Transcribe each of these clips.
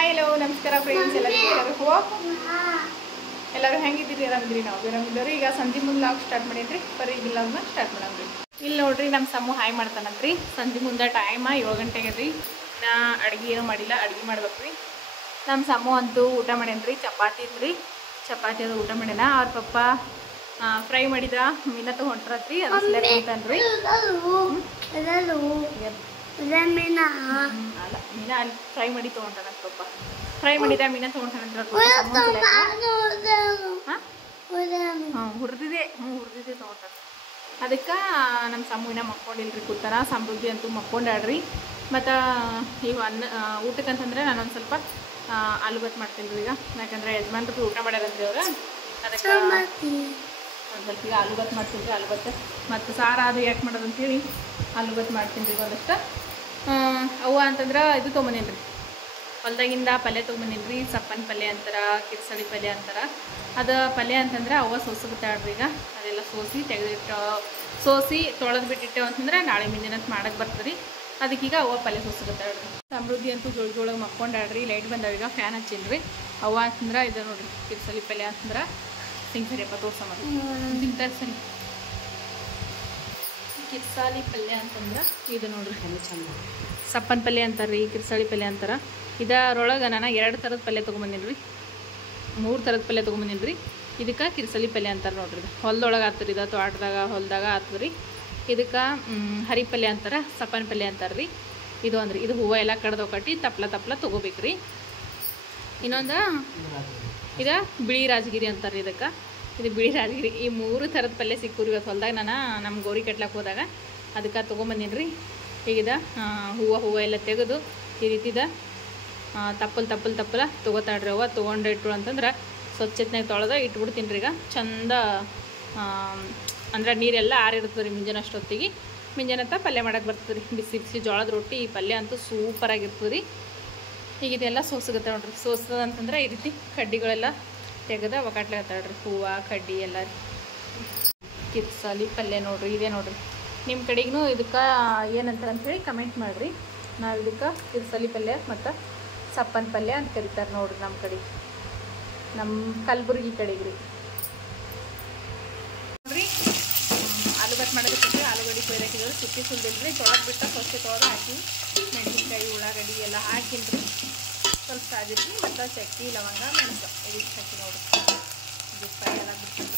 Hi hello ನಮಸ್ಕಾರ friends ಎಲ್ಲರೂ ಹೆಂಗಿದ್ದೀರಿ ಆರಾಮಿದ್ರಿ ನಾವು ಆರಾಮಿದ್ದವ್ರಿ ಈಗ ಸಂಜೆ ಮುಂದೆ ಲಾಗ್ ಸ್ಟಾರ್ಟ್ ಮಾಡೀನಿ ಬರ್ರಿ ಈಗ ಲಾಗ್ನ ಸ್ಟಾರ್ಟ್ ಮಾಡಮ್ರಿ ಇಲ್ಲಿ ನೋಡ್ರಿ ನಮ್ಮ ಸಮ್ಮು ಹಾಯ್ ಮಾಡ್ತಾನಂತ್ರಿ ಸಂಜೆ ಮುಂದೆ ಟೈಮ್ 7 ಗಂಟೆಗೆ ರೀ ನಾ ಅಡುಗೆ ಏನೂ ಮಾಡಿಲ್ಲ ಅಡುಗೆ ಮಾಡ್ಬೇಕ್ರಿ ನಮ್ಮ ಸಮ್ಮು ಅಂತೂ ಊಟ ಮಾಡ್ಯಾನ್ರಿ ಚಪಾತಿ ಇದ್ರಿ ಚಪಾತಿ ಅದು ಊಟ ಮಾಡ್ಯಾನ ಅವ್ರ ಪಪ್ಪ ಫ್ರೈ ಮಾಡಿದ ಮೀನ ತೊಗೊಂಡ್ರತ್ರಿ ಅದು ಕುಂತಾನ್ರಿ ಮೀನ ಅಲ್ಲಿ ಫ್ರೈ ಮಾಡಿ ತೊಗೊಂಡ್ರ ಪಪ್ಪ ಫ್ರೈ ಮಾಡಿದ ಮೀನ ತೊಗೊಂಡ್ರ ಹುರಿದಿದೆ ಹುರಿದಿದೆ ತೊಗೊಂಡ್ರ ಅದಕ್ಕೆ ನಮ್ಮ ಸಮ್ಮುವಿನ ಮಕ್ಕೊಂಡಿಲ್ರಿ ಕೂತಾರ ಸಮೃದ್ಧಿ ಅಂತೂ ಮಕ್ಕೊಂಡಾಡ್ರಿ ಮತ್ತು ಈಗ ಊಟಕ್ಕಂತಂದ್ರೆ ನಾನೊಂದು ಸ್ವಲ್ಪ ಆಲೂಗಡ್ಡೆ ಮಾಡ್ತೀನಿ ರೀ ಈಗ ಯಾಕಂದರೆ ಯಜಮಾನ್ರಿಗೆ ಊಟ ಮಾಡ್ಯಾರಂತ್ರಿ ಅವ್ರು ಅದಕ್ಕೆ ಒಂದು ಸ್ವಲ್ಪ ಈಗ ಆಲೂಗಡ್ಡೆ ಮಾಡ್ತೀನಿ ರೀ ಆಲೂಗಡ್ಡೆ ಮತ್ತು ಸಾರು ಅದು ಯಾಕೆ ಮಾಡೋದಂತೇಳಿ ಆಲೂಗಡ್ಡೆ ಮಾಡ್ತೀನಿ ರೀ ಒಂದಷ್ಟು ಅವ್ವ ಅಂತಂದ್ರೆ ಇದು ತೊಗೊಂಬಂದೀನಿ ರೀ ಹೊಲ್ದಾಗಿಂದ ಪಲ್ಯ ತೊಗೊಂಬಂದೀನಿ ರೀ ಸಪ್ಪನ ಪಲ್ಯ ಅಂತಾರೆ ಕಿರ್ಸಳಿ ಪಲ್ಯ ಅಂತಾರೆ ಅದು ಪಲ್ಯ ಅಂತಂದ್ರೆ ಅವ್ವ ಸೋಸ್ಬಿಟ್ಟಾಡ್ರಿ ಈಗ ಅದೆಲ್ಲ ಸೋಸಿ ತೊಳೆದು ಬಿಟ್ಟಿಟ್ಟೆವು ಅಂತಂದ್ರೆ ನಾಳೆ ಮುಂದಿನ ಮಾಡಕ್ಕೆ ಬರ್ತದೆ ಅದಕ್ಕೀಗ ಅವ್ವ ಪಲ್ಯ ಸೋಸ್ಬಿಟ್ಟಾಡ್ರಿ ಸಮೃದ್ಧಿ ಅಂತೂ ಜೋಳದೊಳಗೆ ಮಕ್ಕೊಂಡಾಡ್ರಿ ಲೈಟ್ ಬಂದಾವ ಈಗ ಫ್ಯಾನ್ ಹಚ್ಚಿನಿ ರೀ ಅವ್ವ ಅಂತಂದ್ರೆ ಇದು ನೋಡಿರಿ ಕಿರ್ಸಳಿ ಪಲ್ಯ ಅಂತಂದ್ರೆ ತಿಂತಾರಿಯಪ್ಪ ತೋರ್ಸಮ್ಮ ತಿಂತಾರೆ ಸರಿ ಕಿರ್ಸಾಲಿ ಪಲ್ಯ ಅಂತಂದ್ರೆ ಇದು ನೋಡ್ರಿ ಚಂದ ಸಪ್ಪನ ಪಲ್ಯ ಅಂತಾರೆ ರೀ ಕಿರ್ಸಾಳಿ ಪಲ್ಯ ಅಂತಾರೆ ಇದರೊಳಗೆ ನಾನು 2 ಥರದ ಪಲ್ಯ ತೊಗೊಂಬಂದಿನಿ ರೀ 3 ಥರದ ಪಲ್ಯ ತೊಗೊಂಬಂದಿನಿ ರೀ ಇದಕ್ಕೆ ಕಿರ್ಸಳಿ ಪಲ್ಯ ಅಂತಾರೆ ನೋಡ್ರಿ ಇದು ಹೊಲ್ದೊಳಗೆ ಆಗ್ತದೆ ಇದು ತೋಟದಾಗ ಹೊಲ್ದಾಗ ಆಗ್ತದೆ ರೀ ಇದಕ್ಕೆ ಹರಿ ಪಲ್ಯ ಅಂತಾರೆ ಸಪ್ಪನ ಪಲ್ಯ ಅಂತಾರೆ ರೀ ಇದು ಅಂದ್ರೆ ಇದು ಹೂವು ಎಲ್ಲ ಕಡ್ದು ಕಟ್ಟಿ ತಪ್ಲ ತೊಗೋಬೇಕು ರೀ ಇನ್ನೊಂದು ಇದು ಬಿಳಿ ರಾಜಗಿರಿ ಅಂತಾರೆ ರೀ ಇದಕ್ಕೆ ಇದು ಬಿಳಿ ರಾಜಗಿರಿ ಈ 3 ಥರದ ಪಲ್ಯ ಸಿಕ್ಕೂರಿ ಇವತ್ತು ಹೊಲ್ದಾಗ ನಾನು ನಮ್ಮ ಗೌರಿ ಕಟ್ಲಕ್ಕೆ ಹೋದಾಗ ಅದಕ್ಕೆ ತೊಗೊಂಬಂದಿನಿ ರೀ ಈಗಿದ ಹೂವು ಎಲ್ಲ ತೆಗೆದು ಈ ರೀತಿದ ತಪ್ಪಲ್ ತೊಗೋತಾಡ್ರಿ ಅವ್ವ ತೊಗೊಂಡಿಟ್ರು ಅಂತಂದ್ರೆ ಸ್ವಚ್ಛತೆನಾಗ ತೊಳೆದ ಇಟ್ಬಿಡ್ತೀನಿ ರೀ ಈಗ ಚಂದ ಅಂದ್ರೆ ನೀರೆಲ್ಲ ಆರಿರ್ತದೆ ರೀ ಮುಂಜಾನೆ ಅಷ್ಟೊತ್ತಿಗೆ ಮುಂಜಾನೆ ಪಲ್ಯ ಮಾಡಕ್ಕೆ ಬರ್ತದೆ ರೀ ಬಿಸಿ ಜೋಳದ ರೊಟ್ಟಿ ಈ ಪಲ್ಯ ಅಂತೂ ಸೂಪರಾಗಿರ್ತದೆ ರೀ ಈಗ ಇದೆಲ್ಲ ಸೋಸಗುತ್ತೆ ನೋಡ್ರಿ ಸೋಸದ ಅಂತಂದ್ರೆ ಈ ರೀತಿ ಕಡ್ಡಿಗಳೆಲ್ಲ ತೆಗೆದ ಒಕಾಟ್ಲೆ ಹತ್ತಾಡ್ರಿ ಹೂವು ಕಡ್ಡಿ ಎಲ್ಲ ರೀ ಕಿರ್ಸಾಲಿ ಪಲ್ಯ ನೋಡ್ರಿ ಇದೇ ನೋಡ್ರಿ ನಿಮ್ಮ ಕಡೆಗೂ ಇದಕ್ಕೆ ಏನಂತಾರೆ ಅಂಥೇಳಿ ಕಮೆಂಟ್ ಮಾಡಿರಿ ನಾವು ಇದಕ್ಕೆ ಕಿರ್ಸಾಲಿ ಪಲ್ಯ ಮತ್ತು ಸಪ್ಪನ ಪಲ್ಯ ಅಂತ ಕರೀತಾರೆ ನೋಡ್ರಿ ನಮ್ಮ ಕಡೆ ನಮ್ಮ ಕಲಬುರ್ಗಿ ಕಡೆಗೆ ರೀ ನೋಡ್ರಿ ಆಲೂಗಡ್ಡೆ ಮಾಡೋದಕ್ಕೆ ಆಲೂಗಡ್ಡೆ ಕೊಯ್ದಾಕಿದ್ರು ಸುತ್ತಿ ಸುಲ್ದಿಲ್ರಿ ತೊಳೆದು ಬಿಟ್ಟು ಸ್ವಚ್ಛ ತೊಳೆದು ಹಾಕಿ ಮೆಣಸಿನ್ಕಾಯಿ ಉಳ್ಳಾಗಡ್ಡಿ ಎಲ್ಲ ಹಾಕಿನ್ರಿ ಸ್ವಲ್ಪ ಸಾಜಿರ್ರಿ ಮತ್ತು ಚಕ್ಕೆ ಲವಂಗ ಮೆಣಸು ಇದಕ್ಕೆ ಹಾಕಿ ನೋಡ್ರಿ ಇದು ಫ್ರೈ ಎಲ್ಲ ಬಿಡ್ತೀನಿ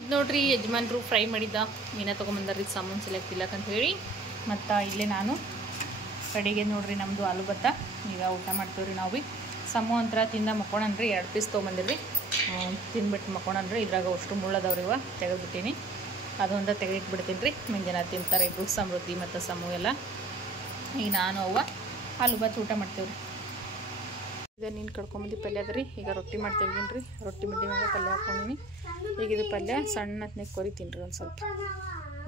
ಇದು ನೋಡ್ರಿ ಯಜಮಾನ್ರು ಫ್ರೈ ಮಾಡಿದ್ದ ಮೀನ ತೊಗೊಂಬಂದಾರ್ರಿ ಸಾಮಾನು ಸೆಲೆಕ್ಟ್ ಇಲ್ಲಕ್ಕಂತ ಹೇಳಿ ಮತ್ತು ಇಲ್ಲೇ ನಾನು ಕಡೆಗೆ ನೋಡ್ರಿ ನಮ್ಮದು ಆಲೂಗಡ್ಡೆ ಈಗ ಊಟ ಮಾಡ್ತೀವ್ರಿ ನಾವು ಭೀ ಸಮ್ಮು ಅಂತರ ತಿಂದ ಮಕ್ಕೊಣನ್ರಿ 2 ಪೀಸ್ ತೊಗೊಂಬಂದಿರ್ರಿ ತಿಂದ್ಬಿಟ್ಟು ಮಕ್ಕೊಣನ್ರಿ ಇದ್ರಾಗ ಅಷ್ಟು ಮುಳ್ಳದವ್ರಿ ಇವ ತೆಗೆದ್ಬಿಟ್ಟೀನಿ ಅದೊಂದು ತೆಗೆದಿಟ್ಬಿಡ್ತೀನಿ ರೀ ಮುಂಜಾನೆ ತಿಂತಾರೆ ಇಬ್ಬರು ಸಮೃದ್ಧಿ ಮತ್ತು ಸಮ್ಮು ಎಲ್ಲ ಈಗ ನಾನು ಅವ್ವ ಆಲೂಗಡ್ಡೆ ಊಟ ಮಾಡ್ತೇವ್ರಿ ಈಗ ನೀನು ಕಡ್ಕೊಂಬಂದು ಪಲ್ಯ ಅದ ರೀ ಈಗ ರೊಟ್ಟಿ ಮಾಡ್ತಿದ್ದೀನಿ ರೀ ರೊಟ್ಟಿ ಮಡ್ಡಿ ಮ್ಯಾಗ ಪಲ್ಯ ಹಾಕ್ಕೊಂಡಿನಿ ಈಗ ಇದು ಪಲ್ಯ ಸಣ್ಣತ್ನಾಗ ಕೊರಿತೀನಿ ರೀ ಒಂದು ಸ್ವಲ್ಪ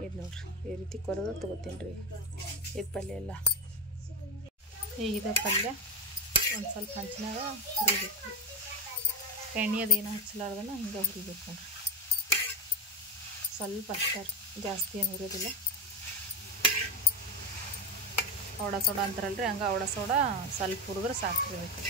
ಇದು ನೋಡ್ರಿ ಈ ರೀತಿ ಕೊರೆದು ತೊಗೋತೀನಿ ರೀ ಇದು ಪಲ್ಯ ಎಲ್ಲ ಈಗಿದೆ ಪಲ್ಯ ಒಂದು ಸ್ವಲ್ಪ ಹಂಚಿನಾಗ ಹುರಿಬೇಕು ರೀ ಎಣ್ಣೆ ಅದೇನು ಹಚ್ಚಲಾರ್ದನ ಹಿಂಗೆ ಹುರಿಬೇಕು ನೋಡ್ರಿ ಸ್ವಲ್ಪ ಅಷ್ಟೇ ಜಾಸ್ತಿ ಏನು ಹುರಿಯೋದಿಲ್ಲ ಔಡ ಸೋಡ ಅಂತಾರಲ್ರಿ ಹಂಗೆ ಔಡ ಸೋಡ ಸ್ವಲ್ಪ ಹುರಿದ್ರೆ ಸಾಕಿರ್ಬೇಕು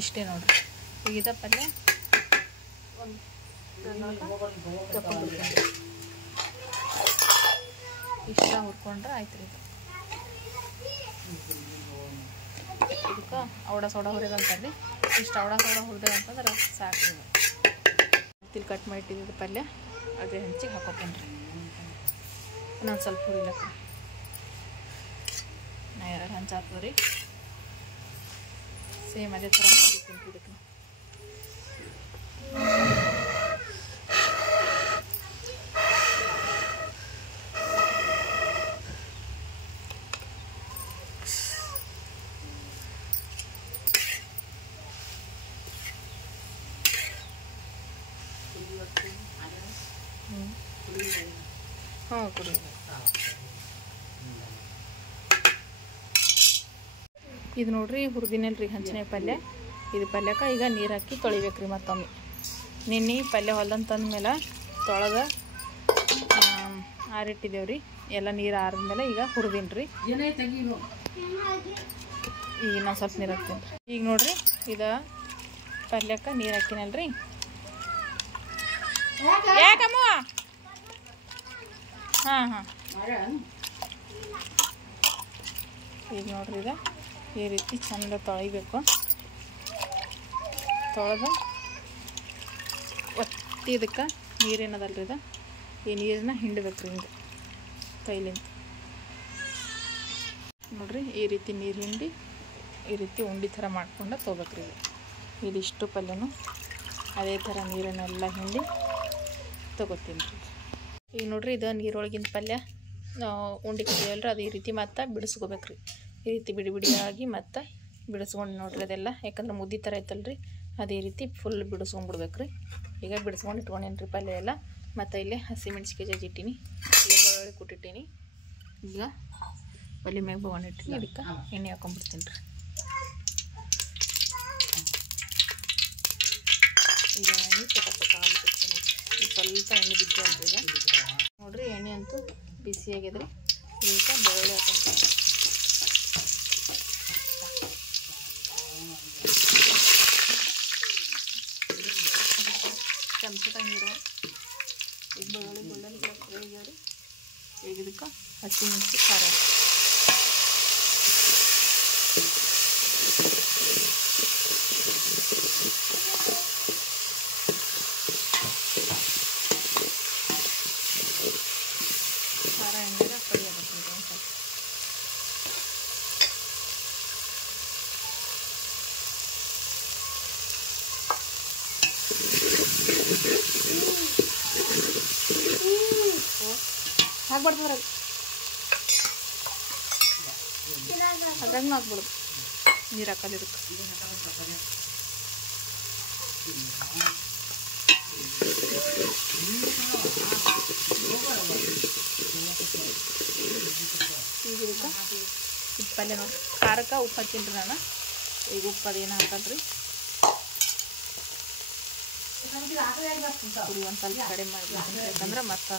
ಇಷ್ಟೇ ನೋಡ್ರಿ ಈಗ ಪಲ್ಯ ಇಷ್ಟ ಹುರ್ಕೊಂಡ್ರೆ ಆಯ್ತು ರೀ ಇದಕ್ಕೆ ಔಡ ಸೋಡ ಹುರಿದಂತಾರ್ರಿ ಇಷ್ಟು ಔಡ ಸೋಡ ಹುರಿದೆ ಅಂತಂದ್ರೆ ಸಾಕು ತಿಲ್ ಕಟ್ ಮಾಡಿಟ್ಟಿದ್ದು ಪಲ್ಯ ಅದೇ ಹಂಚಿಗೆ ಹಾಕೋತೀನಿ ರೀ ಇನ್ನೊಂದು ಸ್ವಲ್ಪ ಹುರಿಲಕ್ಕ ನಾ 2 ಹಂಚು ಹಾಕ್ತದೆ ರೀ ಸೇಮ್ ಅದೇ ಥರ ಹುರಿತೀನಿ ಇದಕ್ಕೆ ಹಾಂ ಕುಡಿ ಇದು ನೋಡ್ರಿ ಹುರಿದಿನಲ್ರಿ ಹಂಚಿನ ಪಲ್ಯ ಇದು ಪಲ್ಯಕ್ಕೆ ಈಗ ನೀರು ಹಾಕಿ ತೊಳಿಬೇಕ್ರಿ ಮತ್ತೊಮ್ಮೆ. ನಿನ್ನೆ ಪಲ್ಯ ಹೊಲ್ದಂತಂದ್ಮೇಲೆ ತೊಳೆದ ಆರಿಟ್ಟಿದ್ದೇವ್ರಿ. ಎಲ್ಲ ನೀರು ಆರಿದ್ಮೇಲೆ ಈಗ ಹುರಿದೀನಿ ರೀ. ಈಗ ನಾನು ಸ್ವಲ್ಪ ನೀರು ಹಾಕ್ತೀನಿ. ಈಗ ನೋಡ್ರಿ ಇದು ಪಲ್ಯಕ್ಕೆ ನೀರು ಹಾಕಿನಲ್ರಿ. ಯಾಕಮ್ಮ? ಹಾಂ ಈಗ ನೋಡ್ರಿ ಇದು ಈ ರೀತಿ ಚಂದ ತೊಳಿಬೇಕು. ತೊಳೆದು ಒತ್ತಿ ಇದಕ್ಕೆ ನೀರೇನದಲ್ರಿ ಇದು ಈ ನೀರನ್ನ ಹಿಂಡಬೇಕು ರೀ ಹಿಂಗೆ ಕೈಲಿಂದ. ನೋಡ್ರಿ ಈ ರೀತಿ ನೀರು ಹಿಂಡಿ ಈ ರೀತಿ ಉಂಡೆ ಥರ ಮಾಡ್ಕೊಂಡು ತೊಗೋಬೇಕ್ರಿ. ಇದಿಷ್ಟು ಪಲ್ಯನೂ ಅದೇ ಥರ ನೀರನ್ನೆಲ್ಲ ಹಿಂಡಿ ತೊಗೋತೀನಿ ರೀ. ಈಗ ನೋಡ್ರಿ ಇದು ನೀರೊಳಗಿನ ಪಲ್ಯ ಉಂಡೆ ಕಟ್ಟಿಯಲ್ರಿ, ಅದು ಈ ರೀತಿ ಮತ್ತೆ ಬಿಡಿಸ್ಕೋಬೇಕ್ರಿ. ಈ ರೀತಿ ಬಿಡಿ ಬಿಡಿಯಾಗಿ ಮತ್ತೆ ಬಿಡಿಸ್ಕೊಂಡು ನೋಡ್ರಿ ಅದೆಲ್ಲ, ಯಾಕಂದ್ರೆ ಮುದ್ದೆ ಥರ ಐತಲ್ರಿ, ಅದೇ ರೀತಿ ಫುಲ್ ಬಿಡಿಸ್ಕೊಂಡ್ಬಿಡ್ಬೇಕ್ರಿ. ಈಗ ಬಿಡಿಸ್ಕೊಂಡು ಇಟ್ಕೊಂಡೇನಿ ರೀ ಪಲ್ಯ ಎಲ್ಲ. ಮತ್ತು ಇಲ್ಲೇ ಹಸಿಮೆಣ್ಸಿಕಾಯಿ ಜಜ್ಜಿಟ್ಟೀನಿ, ಇಲ್ಲಿ ಬೆಳ್ಳುಳ್ಳಿ ಕುಟ್ಟಿಟ್ಟೀನಿ. ಈಗ ಒಲೆ ಮ್ಯಾಗ ಬೊಗಣೆ ಇಟ್ಟಿನಿ, ಇದಕ್ಕೆ ಎಣ್ಣೆ ಹಾಕೊಂಡ್ಬಿಡ್ತೀನಿ ರೀ. ಈಗ ಎಣ್ಣೆ ಚಟಪಟ ಆಗ್ಬಿಡ್ತೀನಿ. ಈಗ ಸ್ವಲ್ಪ ಎಣ್ಣೆ ಬಿದ್ದು ಅಲ್ರಿ ಈಗ ನೋಡ್ರಿ, ಎಣ್ಣೆ ಅಂತೂ ಬಿಸಿಯಾಗಿದ್ರಿ. ಈಗ ಬೆಳ್ಳುಳ್ಳಿ ಹಾಕೊಂತೀನಿ. ಚಮಚಟ ನೀರು ಈಗ ಬೆಳ್ಳುಳ್ಳಿ ಬೆಳ್ಳುಳ್ಳಿ ಫ್ರೈ ಆಗ್ಯಾವ್ರಿ. ಈಗ ಇದಕ್ಕೆ ಹಸಿಮೆಣಸಿ ಖಾರ ಎಣ್ಣೆಗೆ ಫ್ರೈ ಆಗಬೇಕು ಒಂದು ಸ್ವಲ್ಪ. ಹಾಕ್ಬಾರ್ದು ಅದ್ರಾಗೂ ಹಾಕ್ಬಿಡ್ದು ನೀರು ಹಾಕೋದು ಇದಕ್ಕೆ. ಈಗ ಇದಕ್ಕೆ ಇದು ಪಲ್ಯ ನೋಡಿರಿ, ಖಾರಕ್ಕೆ ಉಪ್ಪು ಹಾಕೀನಿ ರೀ ನಾನು. ಈಗ ಉಪ್ಪು ಅದೇನು ಹಾಕಲ್ರಿ, ಪುರಿ ಒಂದು ಸ್ವಲ್ಪ ಕಡಿಮೆ ಮಾಡ್ಬೇಕು, ಯಾಕಂದ್ರೆ ಮತ್ತು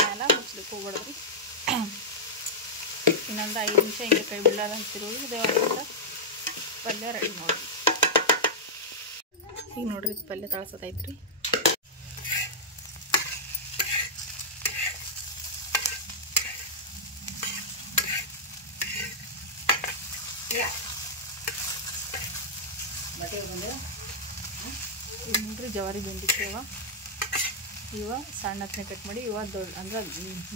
ಮೇಲೆ ಮುಚ್ಚಲಿಕ್ಕೆ ಹೋಗ್ಬಿಡೋದ್ರಿ. ಇನ್ನೊಂದು 5 ನಿಮಿಷ ಹಿಂಗೆ ಕೈ ಬಿಡಲ್ಲ ಅಂತಿರೋದು ದೇವರ ಪಲ್ಯ ರೆಡಿ ನೋಡಿರಿ. ಈಗ ನೋಡ್ರಿ ಪಲ್ಯ ತಳಸೋದೈತ್ರಿ. ಈಗ ನೋಡ್ರಿ ಜವಾರಿ ಬೆಂಡಿಕಾಯಿ ಇವ ಸಣ್ಣ ಹತ್ತನೇ ಕಟ್ ಮಾಡಿ, ಇವ ದೊಡ್ಡ ಅಂದ್ರೆ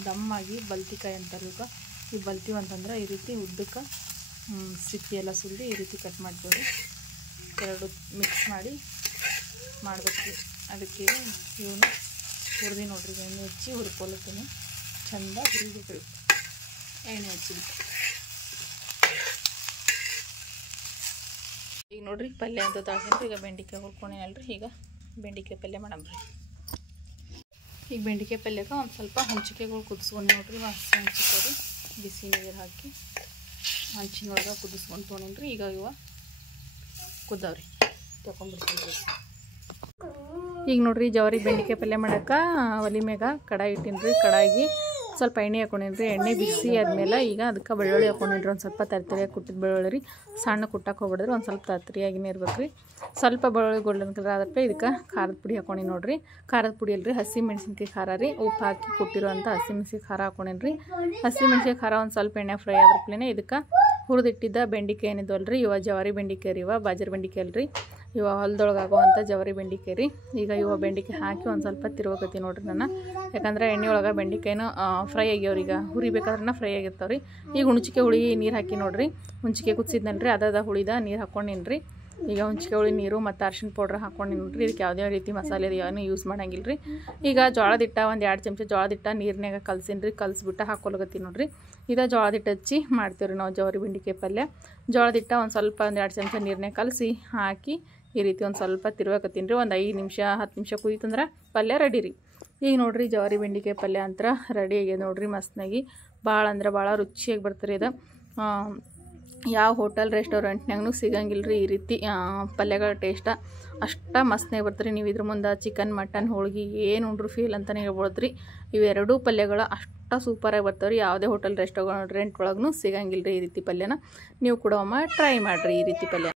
ದಮ್ಮಾಗಿ ಬಲ್ತಿಕಾಯಿ ಅಂತಾರೆ. ಇವಾಗ ಈ ಬಲ್ತೀವಿ ಅಂತಂದ್ರೆ ಈ ರೀತಿ ಉದ್ದಕ್ಕೆ ಸಿಪ್ಪಿ ಎಲ್ಲ ಸುಲಿದು ಈ ರೀತಿ ಕಟ್ ಮಾಡ್ತೀವಿ. ಎರಡು ಮಿಕ್ಸ್ ಮಾಡಿ ಮಾಡಬೇಕು. ಅದಕ್ಕೆ ಇವನು ಹುರಿದು ನೋಡ್ರಿ ಎಣ್ಣೆ ಹಚ್ಚಿ ಹುರ್ಕೊಳ್ತೀನಿ. ಚಂದ ಹುರಿಬೇಕು ಎಣ್ಣೆ ಹಚ್ಚಿಬಿಟ್ಟು. ಈಗ ನೋಡ್ರಿ ಪಲ್ಯ ಅಂತ ತಾಳ್ಸಿನ್ರಿ. ಈಗ ಬೆಂಡಿಕಾಯಿ ಹುರ್ಕೊಂಡಿನಲ್ರಿ, ಈಗ ಬೆಂಡಿಕಾಯಿ ಪಲ್ಯ ಮಾಡಮ್ರಿ. ಈಗ ಬೆಂಡಿಕಾಯಿ ಪಲ್ಯಕ್ಕೆ ಒಂದು ಸ್ವಲ್ಪ ಹುಂಚಿಕಾಯಿಗಳು ಕುದಿಸ್ಕೊಂಡು ನೋಡ್ರಿ, ಹಸಿ ಹುಂಚಿಕಾಯಿ ಬಿಸಿ ನೀರು ಹಾಕಿ ಹಂಚಿನೊಳಗೆ ಕುದಿಸ್ಕೊಂಡು ತೊಗೊಂಡ್ರಿ. ಈಗ ಇವ ಕುದ್ದವ್ರಿ, ತಗೊಂಡ್ಬಿಡ್ತೀನಿ. ಈಗ ನೋಡ್ರಿ ಜವಾರಿ ಬೆಂಡಿಕಾಯಿ ಪಲ್ಯ ಮಾಡೋಕೆ ಒಲೆ ಮ್ಯಾಗ ಕಡಾಯಿ ಇಟ್ಟಿನ್ರಿ. ಕಡಾಯಿಗೆ ಸ್ವಲ್ಪ ಎಣ್ಣೆ ಹಾಕೊಂಡಿನ್ರಿ. ಎಣ್ಣೆ ಬಿಸಿ ಆದಮೇಲೆ ಈಗ ಅದಕ್ಕೆ ಬೆಳ್ಳುಳ್ಳಿ ಹಾಕೊಂಡಿನ್ರಿ. ಒಂದು ಸ್ವಲ್ಪ ತರ್ತರಿಯಾಗಿ ಕುಟ್ಟಿದ ಬೆಳ್ಳುಳ್ಳಿ ರೀ, ಸಣ್ಣ ಕುಟ್ಟಕ್ಕೆ ಹೋಗ್ಬಿಡಿದ್ರಿ. ಒಂದು ಸ್ವಲ್ಪ ತರ್ತರಿಯಾಗಿನೇ ಇರ್ಬೇಕು ರೀ. ಸ್ವಲ್ಪ ಬೆಳ್ಳುಳ್ಳಿ ಗೋಲ್ಡನ್ ಕಲರ್ ಆದಪ್ಪ ಇದಕ್ಕೆ ಖಾರದ ಪುಡಿ ಹಾಕೊಂಡು ನೋಡ್ರಿ. ಖಾರದ ಪುಡಿ ಅಲ್ರಿ, ಹಸಿ ಮೆಣಸಿನ್ಕಾಯಿ ಖಾರ ರೀ. ಉಪ್ಪು ಹಾಕಿ ಕೊಟ್ಟಿರೋಂಥ ಹಸಿ ಮೆಣಸಿನ್ಕಾಯಿ ಖಾರ ಹಾಕೊಂಡೇನ್ರಿ. ಹಸಿ ಮೆಣಸಿನ್ಕಾಯಿ ಖಾರ ಒಂದು ಸ್ವಲ್ಪ ಎಣ್ಣೆ ಫ್ರೈ ಆದ್ರಪ್ಲೇನೆ ಇದಕ್ಕೆ ಹುರಿದಿಟ್ಟಿದ್ದ ಬೆಂಡಿಕಾಯಿ ಏನಿದ್ವಲ್ರಿ, ಇವ ಜವಾರಿ ಬೆಂಡಿಕಾಯಿ ರೀ, ಇವ ಬಾಜರ್ ಬೆಂಡಿಕಾಯಿ ಅಲ್ರಿ. ಇವ ಹೊಲದೊಳಗೆ ಆಗುವಂಥ ಜವರಿ ಬೆಂಡಿಕಾಯಿ ರೀ. ಈಗ ಇವ ಬೆಂಡಿಕಾಯಿ ಹಾಕಿ ಒಂದು ಸ್ವಲ್ಪ ತಿರ್ವಕತ್ತಿ ನೋಡ್ರಿ ನಾನು, ಯಾಕಂದ್ರೆ ಎಣ್ಣೆ ಒಳಗೆ ಬೆಂಡಿಕಾಯಿನೂ ಫ್ರೈ ಆಗ್ಯಾವ್ರಿ. ಈಗ ಹುರಿಬೇಕಾದ್ರೆ ಫ್ರೈ ಆಗಿರ್ತಾವೆ ರೀ. ಈಗ ಹುಣ್ಚಿಕೆ ಹುಳಿ ನೀರು ಹಾಕಿ ನೋಡ್ರಿ, ಹುಣ್ಚಿಕೆ ಕುದಿಸಿದ್ನಲ್ರಿ ಅದ ಹುಳಿದ ನೀರು ಹಾಕ್ಕೊಂಡಿನ್ರಿ. ಈಗ ಹುಣ್ಚಿಕೆ ಹುಳಿ ನೀರು ಮತ್ತು ಅರ್ಶಿಣ ಪೌಡ್ರ್ ಹಾಕ್ಕೊಂಡು ನೋಡ್ರಿ. ಇದಕ್ಕೆ ಯಾವುದೇ ರೀತಿ ಮಸಾಲೆ ಏನು ಯೂಸ್ ಮಾಡಂಗಿಲ್ಲ ರೀ. ಈಗ ಜೋಳದ ಹಿಟ್ಟ ಒಂದು 2 ಚಮಚ ಜೋಳದ ಹಿಟ್ಟ ನೀರಿನಾಗ ಕಲ್ಸಿನ್ರಿ, ಕಲಿಸ್ಬಿಟ್ಟು ಹಾಕೊಳಗತ್ತಿ ನೋಡ್ರಿ. ಇದು ಜೋಳದ ಹಿಟ್ಟು ಹಚ್ಚಿ ಮಾಡ್ತೀವ್ರಿ ನಾವು ಜವರಿ ಬೆಂಡಿಕಾಯಿ ಪಲ್ಯ. ಜೋಳದ ಹಿಟ್ಟ ಒಂದು ಸ್ವಲ್ಪ 2 ಚಮಚ ನೀರನ್ನೇ ಕಲಸಿ ಹಾಕಿ ಈ ರೀತಿ ಒಂದು ಸ್ವಲ್ಪ ತಿರ್ವಕತ್ತೀನಿ ರೀ. ಒಂದು 5 ನಿಮಿಷ 10 ನಿಮಿಷ ಕುದೀತಂದ್ರೆ ಪಲ್ಯ ರೆಡಿ ರೀ. ಈಗ ನೋಡ್ರಿ ಜವರಿ ಬೆಂಡಿಕಾಯಿ ಪಲ್ಯ ಅಂತ ರೆಡಿ ಆಗ್ಯದ ನೋಡ್ರಿ. ಮಸ್ತ್ನಾಗಿ ಭಾಳ ಅಂದ್ರೆ ಭಾಳ ರುಚಿಯಾಗಿ ಬರ್ತಾರೆ. ಇದು ಯಾವ ಹೋಟೆಲ್ ರೆಸ್ಟೋರೆಂಟ್ನಾಗೂ ಸಿಗಂಗಿಲ್ಲ ರೀ ಈ ರೀತಿ ಪಲ್ಯಗಳ ಟೇಸ್ಟ. ಅಷ್ಟ ಮಸ್ತ್ನಾಗಿ ಬರ್ತಾರೆ. ನೀವು ಇದ್ರ ಮುಂದೆ ಚಿಕನ್ ಮಟನ್ ಹೋಳ್ಗೆ ಏನು ಉಂಡ್ರು ಫೀಲ್ ಅಂತಲೇ ಹೇಳ್ಬೋದು ರೀ. ಇವೆರಡೂ ಪಲ್ಯಗಳು ಅಷ್ಟ ಸೂಪರಾಗಿ ಬರ್ತಾವೆ ರೀ. ಯಾವುದೇ ಹೋಟೆಲ್ ರೆಸ್ಟೋರೆಂಟ್ ಒಳಗೂ ಸಿಗಂಗಿಲ್ಲ ರೀ ಈ ರೀತಿ ಪಲ್ಯನ. ನೀವು ಕೂಡ ಒಮ್ಮೆ ಟ್ರೈ ಮಾಡಿರಿ ಈ ರೀತಿ ಪಲ್ಯ.